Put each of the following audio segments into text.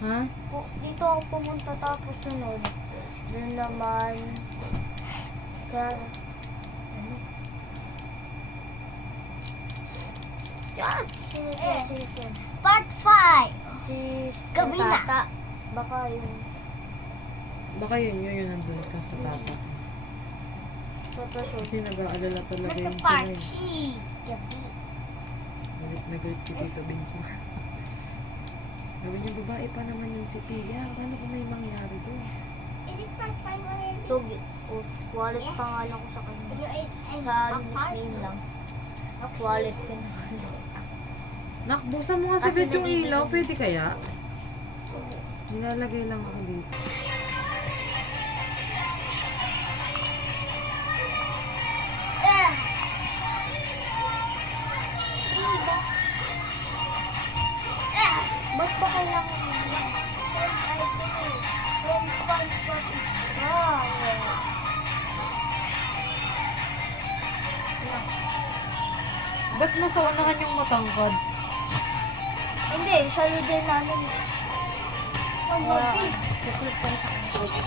Ha? Dito ako pumunta tapos sunod. Doon naman. Kaya, ano? Yan! Sino ito? Part 5. Si Gabi na. Tata. Baka yung Baka yun nandun ka sa tata. photoshoot. Kasi nag-aalala talaga Ito yun part sila. 3. Gabi. Galit na galit si Tito Benzo. Sabi niya, babae pa naman yung si Tia. Paano kung may mangyari doon? Is it part 5 already? Ito, wallet Yes. pangalan ko sa kanya. And Sa a part nickname lang. Wallet ko na. Nak, buksan mo nga sa Kasi bed yung nabibili. ilaw. Pwede kaya? Nilalagay lang ako dito. Ah! Ba't ba kailangan mo? From 5 what is wrong? Ba't nasa unahan yung matangkad? Hindi, siya leader namin. One more big. Susunod pa rin sa kanya.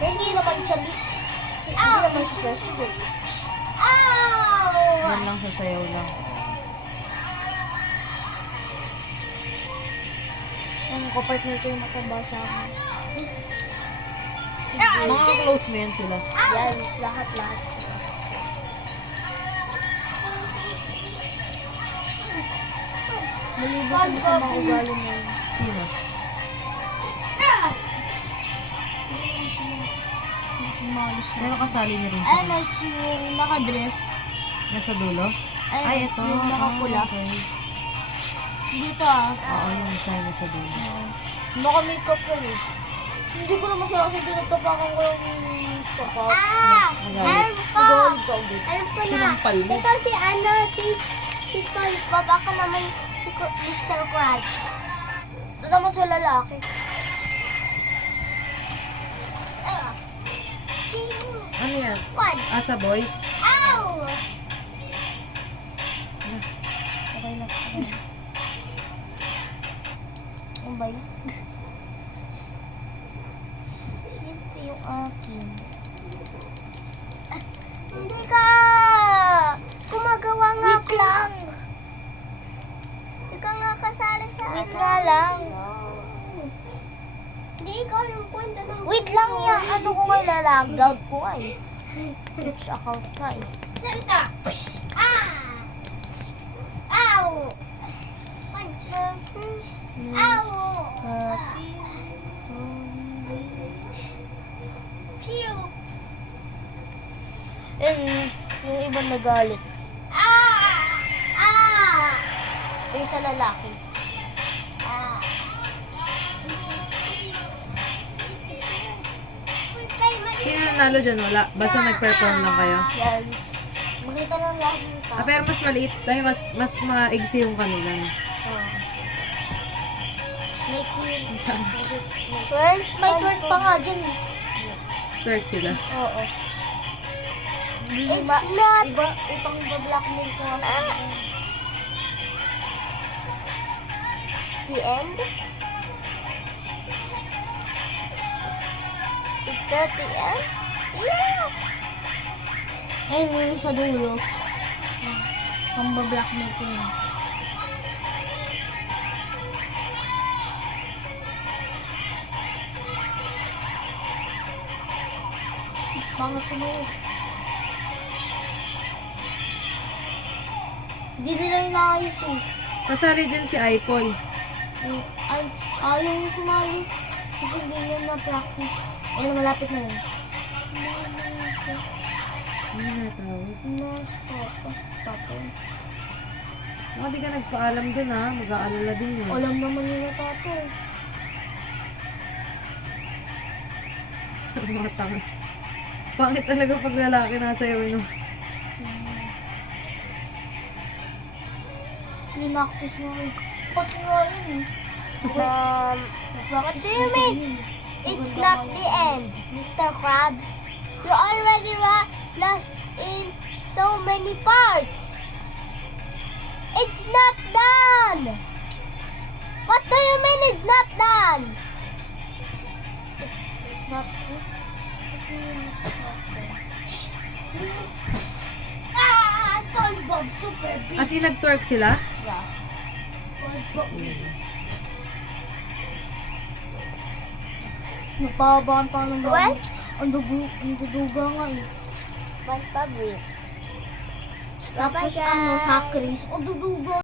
Hindi naman siya leader. Hindi Ow! naman si president. Ow! Yan lang sa sayaw lang. Ang kapartner ko yung mataba sa akin. Mga close mo yan sila. Yan, lahat. Maliban sa mga ugali na yun. Sino? Ah! Umalis na. Pero kasali niya rin sila. Ano yung nakadress? Nasa dulo? Ay, Ay, ito. yung nakapula. Okay. Dito ah. Oo, yung isa yung nasa dulo. Naka-makeup ko eh. Hindi ko naman siya kasi tinatapakan ko yung sapat. Ah! Nagalit. Alam ko! Siguro ikaw din. Alam ko na. Sinampal mo. Ito si si SpongeBob. Ako naman si Mr. Krabs. Ito naman sa lalaki. Ah! Ching! Ano yan? One! Asa boys? Ow! Okay na. Ano ba yun? Ito yung akin. Hindi ka! Gumagawa nga ako. lang! Hindi ka nga kasali sa Wait nga lang. Hindi ikaw yung kwento ng Wait lang yan. Ano ko nga lalagaw ko ay. Switch account ka eh. Salita! Ah! Ow! Punch! Ow! Happy. Pew! Yung ibang nagalit. Ah! Ah! Yung sa lalaki. Ah! Sino nanalo dyan? Wala. Basta nag-perform lang kayo. Yes. Makita lang lahat ng tao. Pero mas maliit. Dahil mas maigsi yung kanila. No? Next year. Twerk? May twerk pa nga dyan. eh. Twerk sila. Oo. It's not- Ibang blackmail ko kasi. The end? Is that the end? Yeah! Ayun yung sa dulo. Ang blackmail ko yun. Pangat sumayo. Hindi nila inaayos eh. Kasali dyan si Ipol. Ay, ayaw yung sumali. Kasi hindi nila na-practice. Ayun, malapit na yun. Ano na tawag? No, stop. Mga di ka nagpaalam dun ha. Mag-aalala din yun. Alam naman nila tato eh. Mga tanga. Pangit talaga pag lalaki nasa iyo. No? Linaktis mo rin. Pati nga yun eh. What do you mean? It's not the end, Mr. Krabs. You already lost in so many parts. It's not done. What do you mean it's not SpongeBob super big. As in, nag-twerk sila? Yeah. SpongeBob. Napabaan pa ng What? Ang duduga nga eh. SpongeBob. Tapos Bye-bye, ano, guys. sa Chris. Ang duduga.